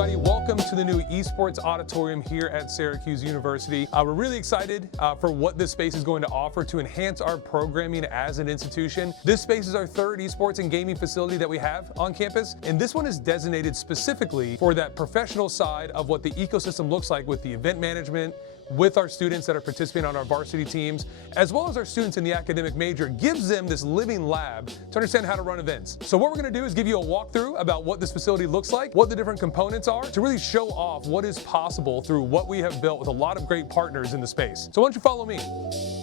everybody. Welcome to the new Esports Auditorium here at Syracuse University. We're really excited for what this space is going to offer to enhance our programming as an institution. This space is our third esports and gaming facility that we have on campus, and this one is designated specifically for that professional side of what the ecosystem looks like with the event management, with our students that are participating on our varsity teams, as well as our students in the academic major. Gives them this living lab to understand how to run events. So what we're gonna do is give you a walkthrough about what this facility looks like, what the different components are, to really show off what is possible through what we have built with a lot of great partners in the space. So why don't you follow me?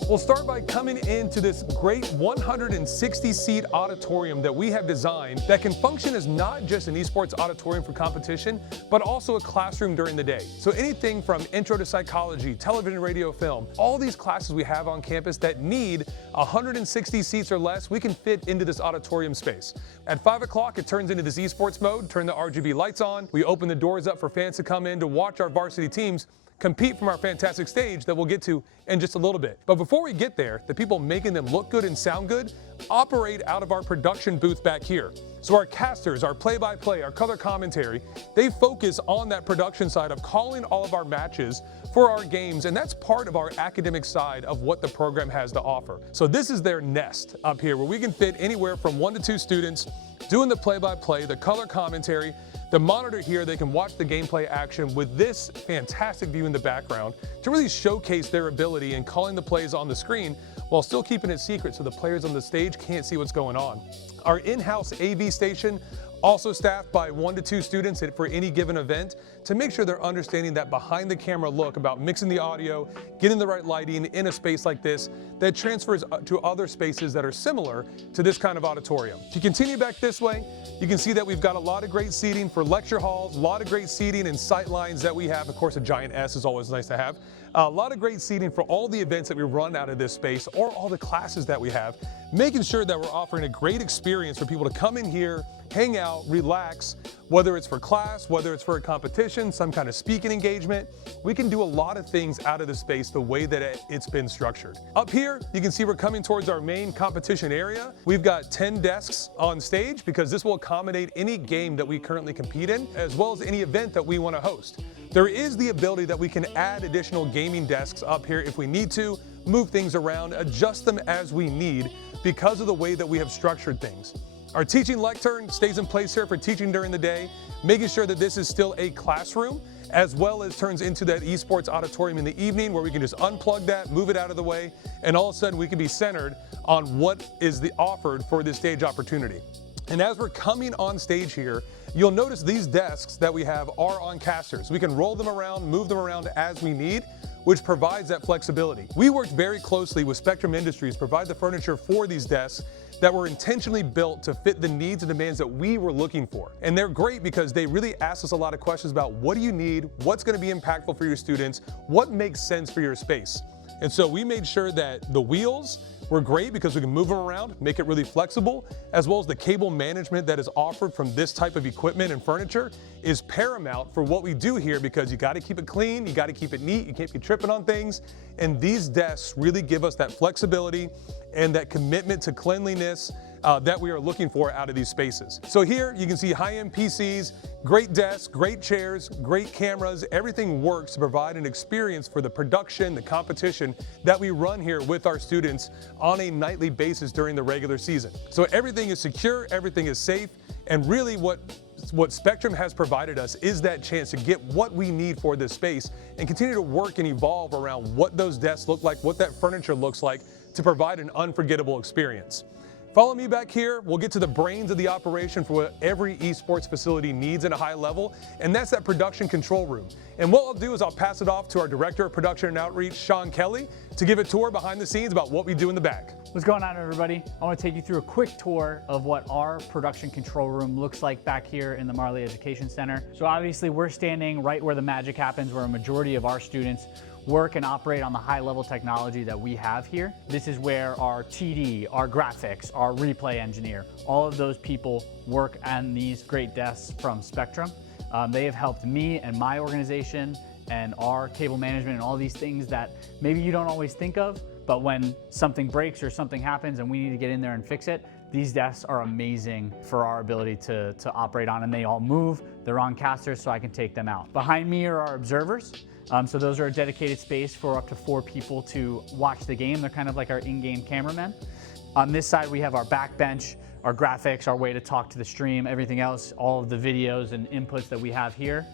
We'll start by coming into this great 160-seat auditorium that we have designed that can function as not just an esports auditorium for competition, but also a classroom during the day. So anything from intro to psychology, television, radio, film, all these classes we have on campus that need 160 seats or less, we can fit into this auditorium space. At 5 o'clock, it turns into this esports mode, turn the RGB lights on, we open the doors up for fans to come in to watch our varsity teams compete from our fantastic stage that we'll get to in just a little bit. But before we get there, the people making them look good and sound good operate out of our production booth back here. So our casters, our play-by-play, our color commentary, they focus on that production side of calling all of our matches for our games, and that's part of our academic side of what the program has to offer. So this is their nest up here where we can fit anywhere from 1 to 2 students doing the play-by-play, the color commentary. The monitor here, they can watch the gameplay action with this fantastic view in the background to really showcase their ability in calling the plays on the screen while still keeping it secret so the players on the stage can't see what's going on. Our in-house AV station, also staffed by 1 to 2 students for any given event, to make sure they're understanding that behind the camera look about mixing the audio, getting the right lighting in a space like this that transfers to other spaces that are similar to this kind of auditorium. If you continue back this way, you can see that we've got a lot of great seating for lecture halls, a lot of great seating and sight lines that we have. Of course, a giant S is always nice to have. A lot of great seating for all the events that we run out of this space or all the classes that we have, making sure that we're offering a great experience for people to come in here, hang out, relax, whether it's for class, whether it's for a competition, some kind of speaking engagement. We can do a lot of things out of the space the way that it's been structured. Up here, you can see we're coming towards our main competition area. We've got 10 desks on stage because this will accommodate any game that we currently compete in, as well as any event that we want to host. There is the ability that we can add additional gaming desks up here if we need to, move things around, adjust them as we need because of the way that we have structured things. Our teaching lectern stays in place here for teaching during the day, making sure that this is still a classroom, as well as turns into that esports auditorium in the evening where we can just unplug that, move it out of the way, and all of a sudden we can be centered on what is offered for this stage opportunity. And as we're coming on stage here, you'll notice these desks that we have are on casters. We can roll them around, move them around as we need, which provides that flexibility. We worked very closely with Spectrum Industries to provide the furniture for these desks that were intentionally built to fit the needs and demands that we were looking for. And they're great because they really ask us a lot of questions about what do you need, what's gonna be impactful for your students, what makes sense for your space. And so we made sure that the wheels were great because we can move them around, make it really flexible, as well as the cable management that is offered from this type of equipment and furniture is paramount for what we do here because you gotta keep it clean, you gotta keep it neat, you can't be tripping on things. And these desks really give us that flexibility and that commitment to cleanliness that we are looking for out of these spaces. So here you can see high-end PCs, great desks, great chairs, great cameras. Everything works to provide an experience for the production, the competition that we run here with our students on a nightly basis during the regular season. So everything is secure, everything is safe, and really what Spectrum has provided us is that chance to get what we need for this space and continue to work and evolve around what those desks look like, what that furniture looks like to provide an unforgettable experience. Follow me back here. We'll get to the brains of the operation for what every esports facility needs at a high level, and that's that production control room. And what I'll do is I'll pass it off to our Director of Production and Outreach, Sean Kelly, to give a tour behind the scenes about what we do in the back. What's going on, everybody? I want to take you through a quick tour of what our production control room looks like back here in the Marley Education Center. So obviously we're standing right where the magic happens, where a majority of our students work and operate on the high-level technology that we have here. This is where our TD, our graphics, our replay engineer, all of those people work on these great desks from Spectrum. They have helped me and my organization and our cable management and all these things that maybe you don't always think of, but when something breaks or something happens and we need to get in there and fix it, these desks are amazing for our ability to operate on, and they all move, They're on casters, so I can take them out. Behind me are our observers. So those are a dedicated space for up to 4 people to watch the game. They're kind of like our in-game cameramen. On this side, we have our backbench, our graphics, our way to talk to the stream, everything else, all of the videos and inputs that we have here.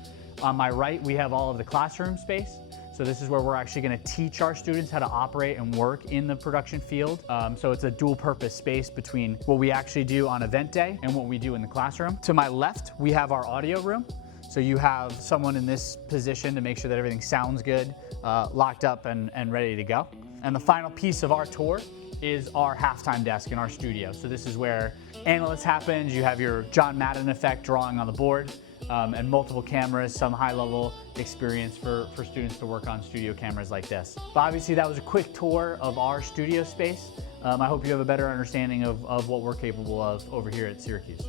On my right, we have all of the classroom space. So this is where we're actually going to teach our students how to operate and work in the production field. So it's a dual purpose space between what we actually do on event day and what we do in the classroom. To my left, we have our audio room. So you have someone in this position to make sure that everything sounds good, locked up and ready to go. And the final piece of our tour is our halftime desk in our studio. So this is where analysts happens. You have your John Madden effect drawing on the board. And multiple cameras, some high-level experience for students to work on studio cameras like this. But obviously that was a quick tour of our studio space. I hope you have a better understanding of what we're capable of over here at Syracuse.